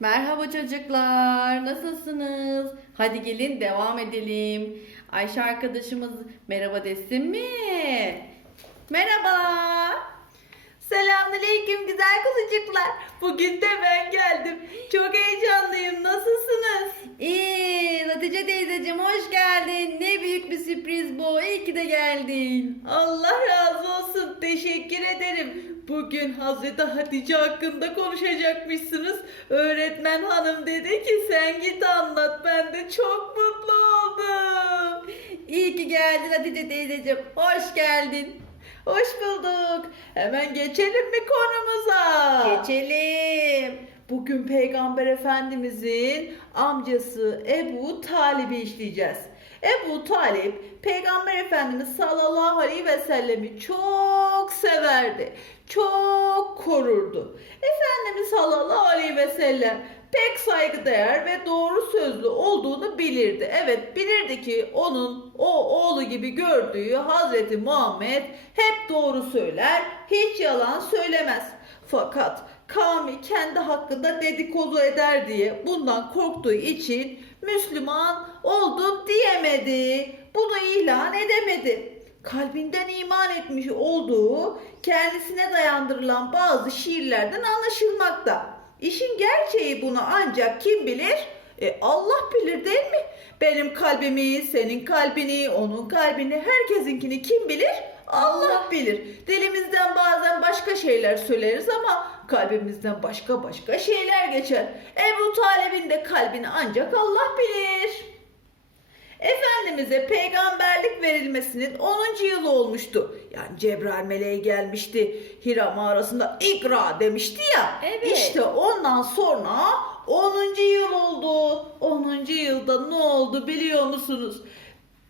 Merhaba çocuklar, nasılsınız? Hadi gelin devam edelim. Ayşe arkadaşımız merhaba desin mi? Merhaba. Selamünaleyküm güzel kuzucuklar. Bugün de ben geldim. Çok heyecanlıyım. Nasılsınız? İyi, Hatice teyzeciğim hoş geldin. Ne büyük bir sürpriz bu. İyi ki de geldin. Allah razı. Teşekkür ederim. Bugün Hazreti Hatice hakkında konuşacakmışsınız. Öğretmen hanım dedi ki sen git anlat. Ben de çok mutlu oldum. İyi ki geldin Hatice teyzeciğim. Hoş geldin. Hoş bulduk. Hemen geçelim mi konumuza? Geçelim. Bugün Peygamber Efendimizin amcası Ebu Talib'i işleyeceğiz. Ebu Talip Peygamber Efendimiz sallallahu aleyhi ve sellemi çok severdi. Çok korurdu. Efendimiz sallallahu aleyhi ve sellem pek saygıdeğer ve doğru sözlü olduğunu bilirdi. Evet bilirdi ki onun o oğlu gibi gördüğü Hazreti Muhammed hep doğru söyler, hiç yalan söylemez. Fakat kavmi kendi hakkında dedikodu eder diye bundan korktuğu için Müslüman oldum diyemedi. Bunu ilan edemedi. Kalbinden iman etmiş olduğu kendisine dayandırılan bazı şiirlerden anlaşılmakta. İşin gerçeği bunu ancak kim bilir? E, Allah bilir değil mi? Benim kalbimi, senin kalbini, onun kalbini, herkesinkini kim bilir? Allah bilir. Dilimizden bazen başka şeyler söyleriz ama kalbimizden başka başka şeyler geçer. Ebu Talib'in de kalbini ancak Allah bilir. Efendimiz'e peygamberlik verilmesinin 10. yılı olmuştu. Yani Cebrail meleği gelmişti. Hira mağarasında ikra demişti ya. Evet. İşte ondan sonra 10. yıl oldu. 10. yılda ne oldu biliyor musunuz?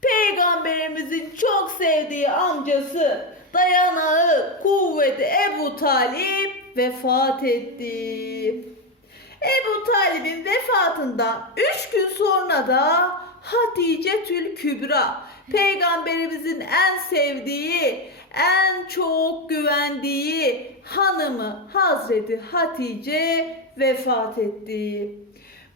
Peygamberimizin çok sevdiği amcası dayanağı kuvveti Ebu Talip vefat etti. Ebu Talib'in vefatından üç gün sonra da Hatice Tül Kübra peygamberimizin en sevdiği, en çok güvendiği hanımı Hazreti Hatice vefat etti.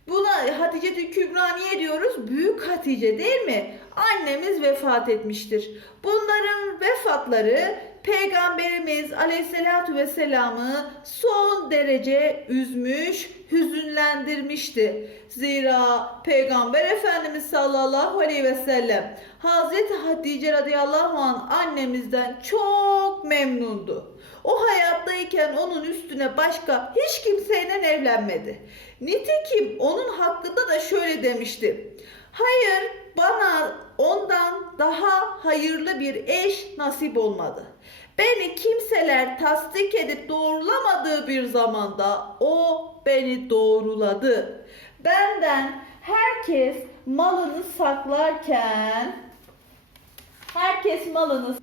Buna Hatice Tül Kübra niye diyoruz? Büyük Hatice değil mi? Annemiz vefat etmiştir. Bunların vefatları Peygamberimiz Aleyhisselatü Vesselam'ı son derece üzmüş, hüzünlendirmişti. Zira Peygamber Efendimiz sallallahu aleyhi ve sellem Hazreti Hatice radıyallahu an annemizden çok memnundu. O hayattayken onun üstüne başka hiç kimseyle evlenmedi. Nitekim onun hakkında da şöyle demişti. Hayır bana ondan daha hayırlı bir eş nasip olmadı. Beni kimseler tasdik edip doğrulamadığı bir zamanda o beni doğruladı. Benden herkes malını saklarken herkes malını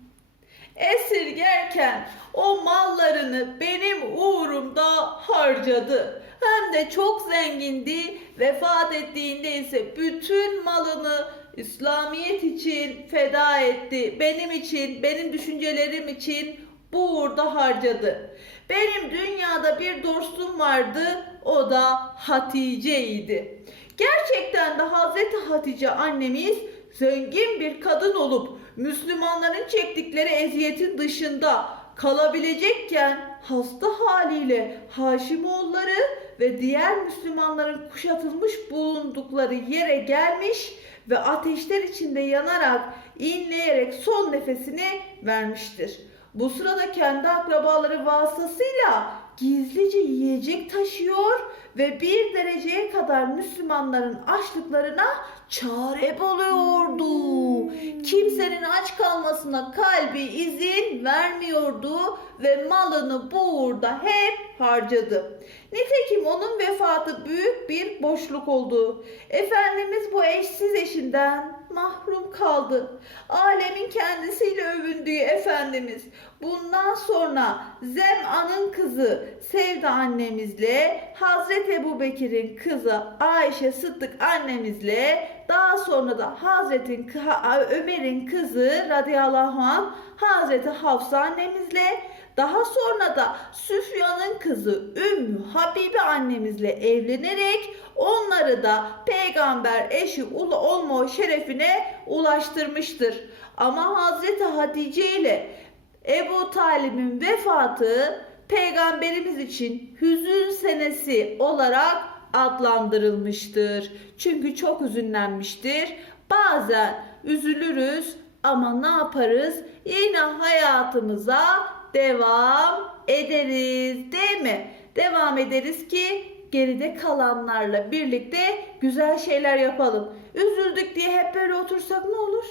esirgerken o mallarını benim uğrumda harcadı. Hem de çok zengindi. Vefat ettiğinde ise bütün malını İslamiyet için feda etti. Benim için, benim düşüncelerim için bu uğurda harcadı. Benim dünyada bir dostum vardı. O da Hatice'ydi. Gerçekten de Hazreti Hatice annemiz zengin bir kadın olup Müslümanların çektikleri eziyetin dışında kalabilecekken hasta haliyle Haşimoğulları ve diğer Müslümanların kuşatılmış bulundukları yere gelmiş ve ateşler içinde yanarak inleyerek son nefesini vermiştir. Bu sırada kendi akrabaları vasıtasıyla gizlice yiyecek taşıyor ve bir dereceye kadar Müslümanların açlıklarına çare buluyordu. Kimsenin aç kalmasına kalbi izin vermiyordu ve malını bu uğurda hep harcadı. Nitekim onun vefatı büyük bir boşluk oldu. Efendimiz bu eşsiz eşinden mahrum kaldı. Alemin kendisiyle övündüğü Efendimiz bundan sonra Zem'an'ın kızı Sevda annemizle Hazreti Ebu Bekir'in kızı Ayşe Sıddık annemizle daha sonra da Hazreti Ömer'in kızı radıyallahu anh Hazreti Hafsa annemizle daha sonra da Süfyan'ın kızı Ümmü Habibe annemizle evlenerek onları da peygamber eşi olma şerefine ulaştırmıştır. Ama Hazreti Hatice ile Ebu Talib'in vefatı peygamberimiz için hüzün senesi olarak adlandırılmıştır. Çünkü çok üzünlenmiştir. Bazen üzülürüz ama ne yaparız? Yine hayatımıza devam ederiz değil mi? Devam ederiz ki geride kalanlarla birlikte güzel şeyler yapalım. Üzüldük diye hep böyle otursak ne olur?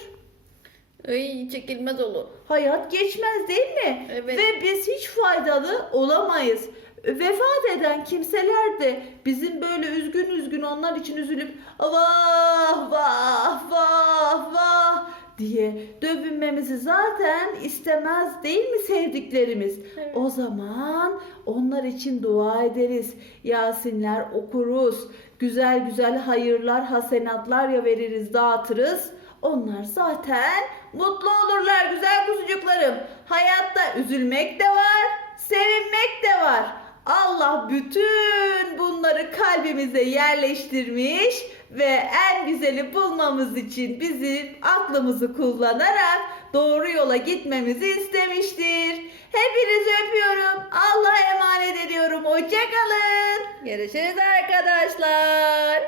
Ay çekilmez olur. Hayat geçmez değil mi? Evet. Ve biz hiç faydalı olamayız. Vefat eden kimseler de bizim böyle üzgün üzgün onlar için üzülüp vah vah vah vah diye dövünmemizi zaten istemez değil mi sevdiklerimiz? Evet. O zaman onlar için dua ederiz. Yasinler okuruz. Güzel güzel hayırlar, hasenatlar ya veririz, dağıtırız. Onlar zaten mutlu olurlar güzel kuzucuklarım. Hayatta üzülmek de var, sevinmek de var. Allah bütün bunları kalbimize yerleştirmiş ve en güzeli bulmamız için bizim aklımızı kullanarak doğru yola gitmemizi istemiştir. Hepinizi öpüyorum. Allah'a emanet ediyorum. Hoşçakalın. Görüşürüz arkadaşlar.